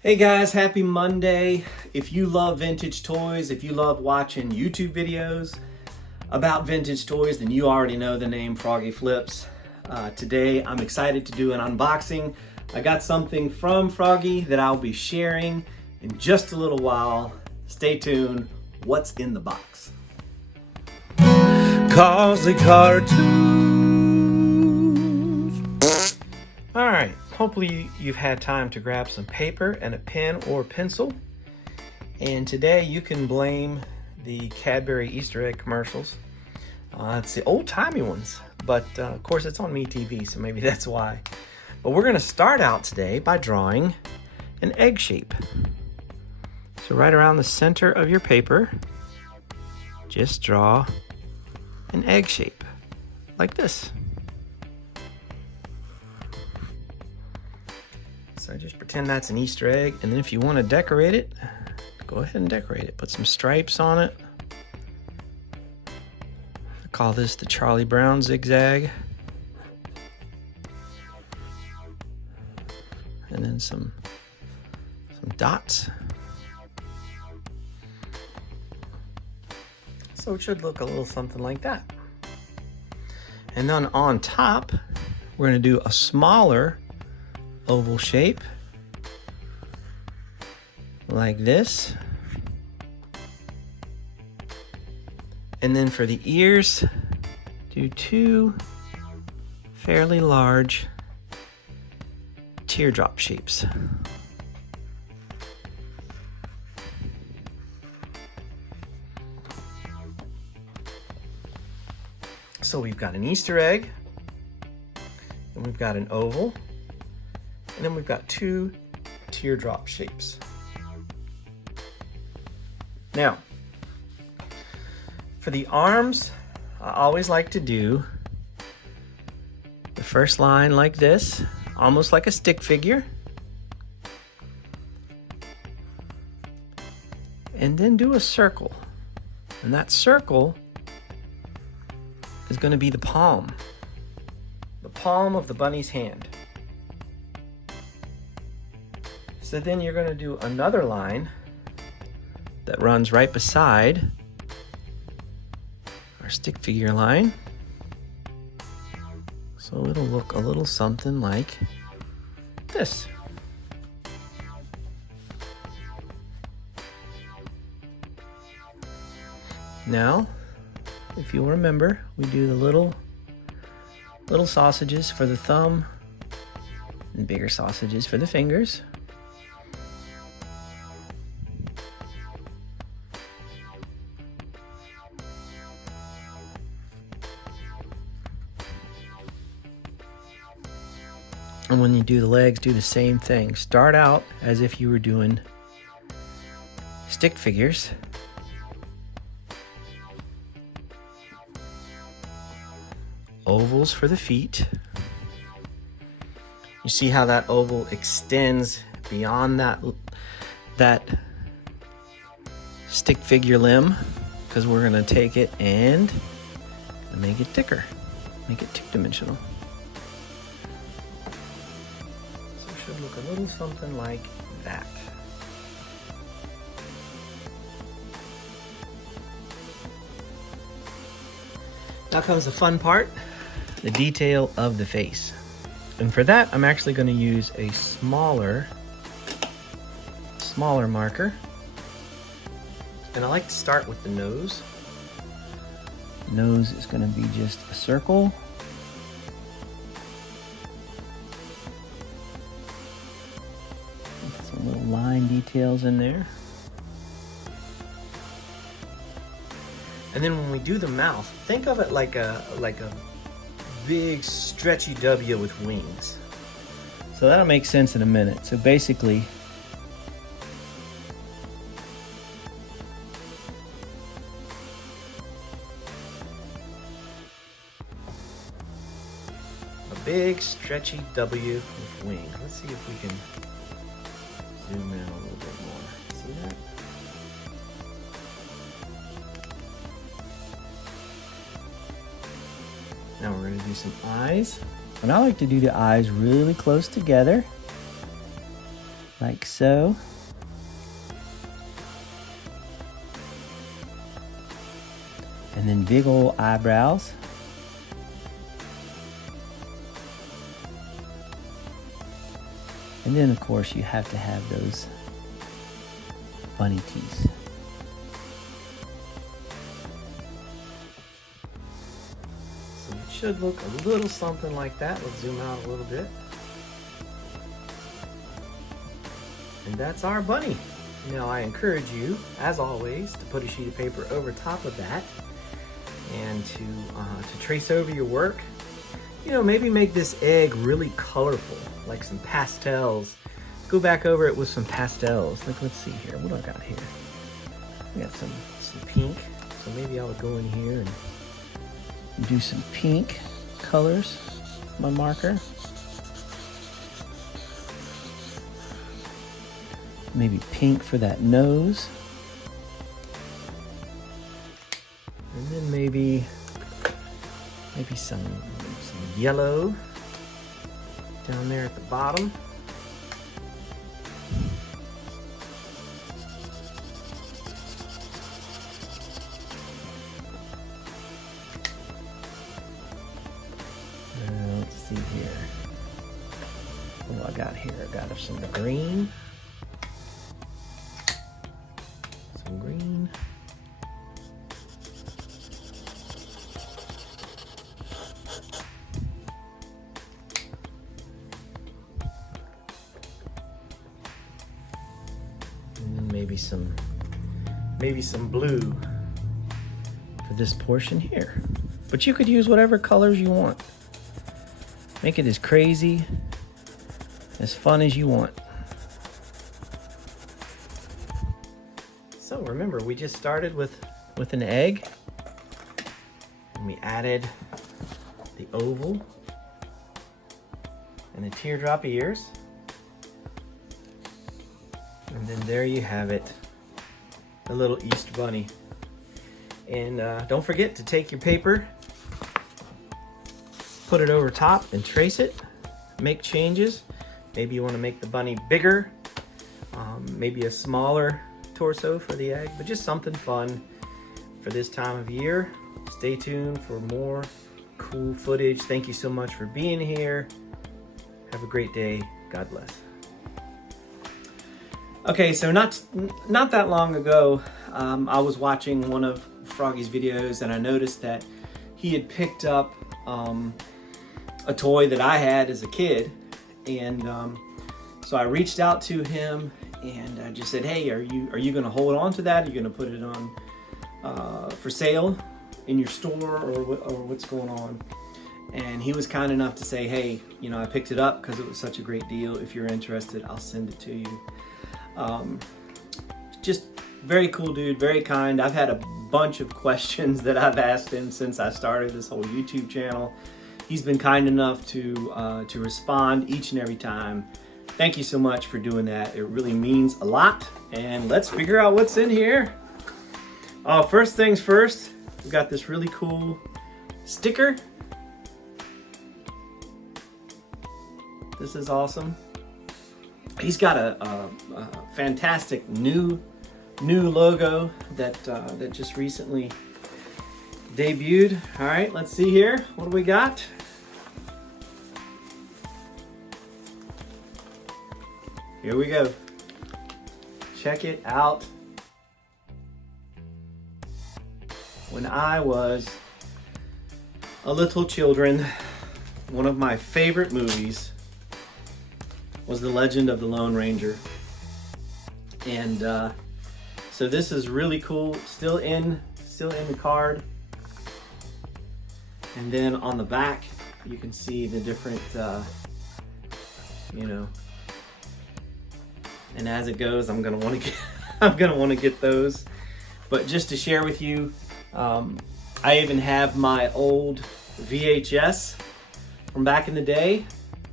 Hey guys, happy Monday. If you love vintage toys, if you love watching YouTube videos about vintage toys, then you already know the name Froggy Flips. Today I'm excited to do an unboxing. I got something from Froggy that I'll be sharing in just a little while. Stay tuned. What's in the box? Cosley cartoons. All right, hopefully you've had time to grab some paper and a pen or pencil. And today you can blame the Cadbury Easter egg commercials. It's the old-timey ones, but of course it's on MeTV, so maybe that's why. But we're gonna start out today by drawing an egg shape. So right around the center of your paper, just draw an egg shape, like this. So just pretend that's an Easter egg, and then if you want to decorate it, go ahead and decorate it. Put some stripes on it. I call this the Charlie Brown zigzag. And then some dots. So it should look a little something like that. And then on top, we're going to do a smaller oval shape like this. And then for the ears, do two fairly large teardrop shapes. So we've got an Easter egg, and we've got an oval, and then we've got two teardrop shapes. Now, for the arms, I always like to do the first line like this, almost like a stick figure. And then do a circle. And that circle is going to be the palm of the bunny's hand. So then you're going to do another line that runs right beside our stick figure line. So it'll look a little something like this. Now, if you'll remember, we do the little sausages for the thumb and bigger sausages for the fingers. And when you do the legs, do the same thing. Start out as if you were doing stick figures. Ovals for the feet. You see how that oval extends beyond that stick figure limb, because we're going to take it and make it thicker, make it two-dimensional. So it should look a little something like that. Now comes the fun part, the detail of the face. And for that, I'm actually going to use a smaller marker. And I like to start with the nose. The nose is going to be just a circle. With some little line details in there. And then when we do the mouth, think of it like a big stretchy W with wings. So that'll make sense in a minute. So basically, a big stretchy W with wings. Let's see if we can zoom in a little bit more. See that? Now we're going to do some eyes. And I like to do the eyes really close together. like so. And then big old eyebrows. And then of course you have to have those bunny teeth. So it should look a little something like that. Let's zoom out a little bit. And that's our bunny. Now I encourage you, as always, to put a sheet of paper over top of that and to trace over your work. You know, maybe make this egg really colorful, like some pastels. Go back over it with some pastels. Like, let's see here, what do I got here? I got some pink, so maybe I would go in here and do some pink colors with my marker. Maybe pink for that nose. And then maybe some yellow down there at the bottom. Let's see here. What do I got here? I got some green. Some green. Maybe some blue for this portion here. But you could use whatever colors you want. Make it as crazy, as fun as you want. So remember, we just started with an egg, and we added the oval and the teardrop ears. And then there you have it, a little Easter bunny. And don't forget to take your paper, put it over top and trace it, make changes. Maybe you want to make the bunny bigger, maybe a smaller torso for the egg, but just something fun for this time of year. Stay tuned for more cool footage. Thank you so much for being here. Have a great day. God bless. Okay, so not that long ago, I was watching one of Froggy's videos and I noticed that he had picked up a toy that I had as a kid, and so I reached out to him and I just said, hey, are you going to hold on to that? Are you going to put it on for sale in your store, or what's going on? And he was kind enough to say, hey, you know, I picked it up because it was such a great deal. If you're interested, I'll send it to you. Just very cool dude, very kind. I've had a bunch of questions that I've asked him since I started this whole YouTube channel. He's been kind enough to respond each and every time. Thank you so much for doing that. It really means a lot. And let's figure out what's in here. First things first, we've got this really cool sticker. This is awesome. He's got a fantastic new logo that just recently debuted. All right, let's see here. What do we got? Here we go. Check it out. When I was a little children, one of my favorite movies was The Legend of the Lone Ranger. And so this is really cool, still in the card. And then on the back, you can see the different, you know, and as it goes, I'm gonna want to get those. But just to share with you, I even have my old VHS from back in the day,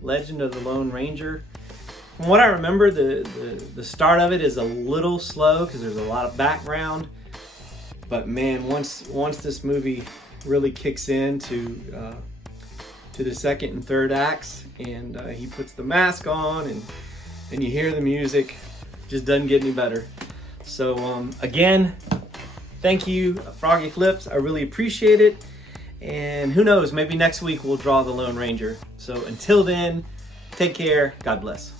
Legend of the Lone Ranger. From what I remember, the start of it is a little slow because there's a lot of background. But man, once this movie really kicks in to the second and third acts, and he puts the mask on, and and you hear the music. Just doesn't get any better. So again, thank you, Froggy Flips. I really appreciate it. And who knows, maybe next week we'll draw the Lone Ranger. So until then, take care. God bless.